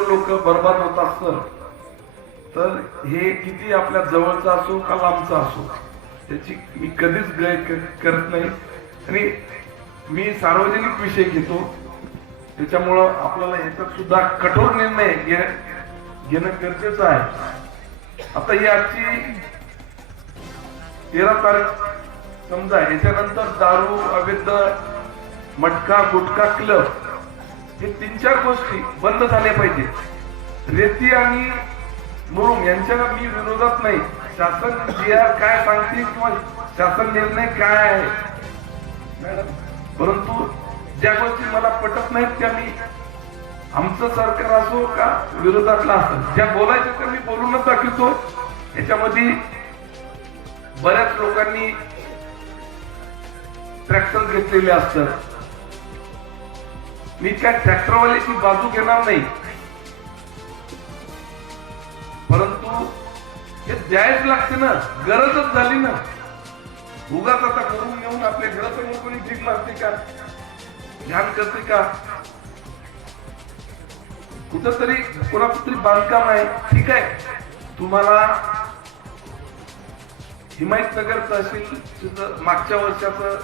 लोक बर्बाद होत असत तर हे किती आपल्या जवळचा असो का लांबचा असो त्याची मी कधीच गय करत नाही. आणि मी सार्वजनिक विषय घेतो त्याच्यामुळं आपल्याला याच्यात सुद्धा कठोर निर्णय घे- घेणं गरजेचं आहे. आता ही आजची तेरा तारीख समजा याच्यानंतर दारू अवैध मटका गुटखा क्लब हे तीन चार गोष्टी बंद झाल्या पाहिजे रेती आणि मुरुम यांच्या मी विरोधात नाही. शासन जी आर काय सांगते किंवा शासन निर्णय काय आहे? मॅडम परंतु ज्या गोष्टी मला पटत नाहीत त्या मी आमचं सरकार असो का विरोधातला असो ज्या बोलायचं त्या मी बोलूनच दाखवतो. याच्यामध्ये बऱ्याच लोकांनी ट्रॅक्टर घेतलेले असतात. मी त्या ट्रॅक्टरवाल्याची बाजू घेणार नाही. परंतु हे द्यायच लागते ना गरजच झाली ना. उगाच आता करून घेऊन आपल्या घरासमोर कोणी ठीक मागते का? ध्यान करते का? कुठंतरी कोणाचं तरी बांधकाम आहे. ठीक आहे. तुम्हाला हिमायतनगर तहसील मागच्या वर्षाचं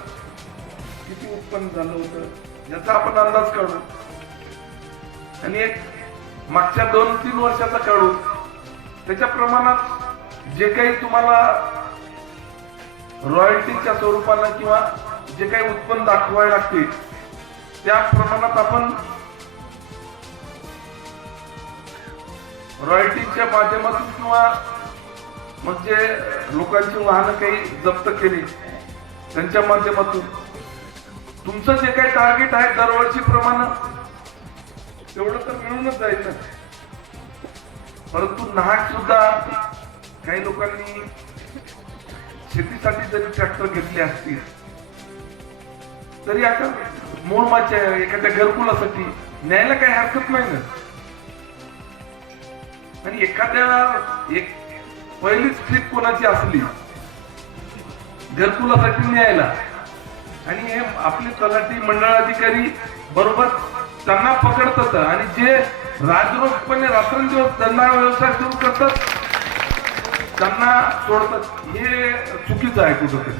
किती उत्पन्न झालं होतं? याचा आपण अंदाज काढू. आणि एक मागच्या दोन तीन वर्षाचा काढू. त्याच्या प्रमाणात जे काही तुम्हाला रॉयल्टीच्या स्वरूपानं किंवा जे काही उत्पन्न दाखवायला लागते त्या प्रमाणात आपण रॉयल्टीच्या माध्यमातून किंवा मग जे लोकांची वाहनं काही जप्त केली त्यांच्या माध्यमातून तुमचं जे काही टार्गेट आहे दरवर्षी प्रमाण तेवढं तर मिळूनच जाईल ना. परंतु नाहक सुद्धा काही लोकांनी शेतीसाठी जरी ट्रॅक्टर घेतले असतील तरी आता मोरमाच्या एखाद्या घरकुलासाठी न्यायला काही हरकत नाही ना. आणि एखाद्या एक पहिलीच ट्रीप कोणाची असली घरकुलासाठी न्यायला आणि हे आपले तलाठी मंडळाधिकारी बरोबर त्यांना पकडतात आणि जे राजरोगपणे रात्रंदिवस त्यांना व्यवसाय सुरू करतात त्यांना सोडतात. हे चुकीचं आहे कुठंतरी.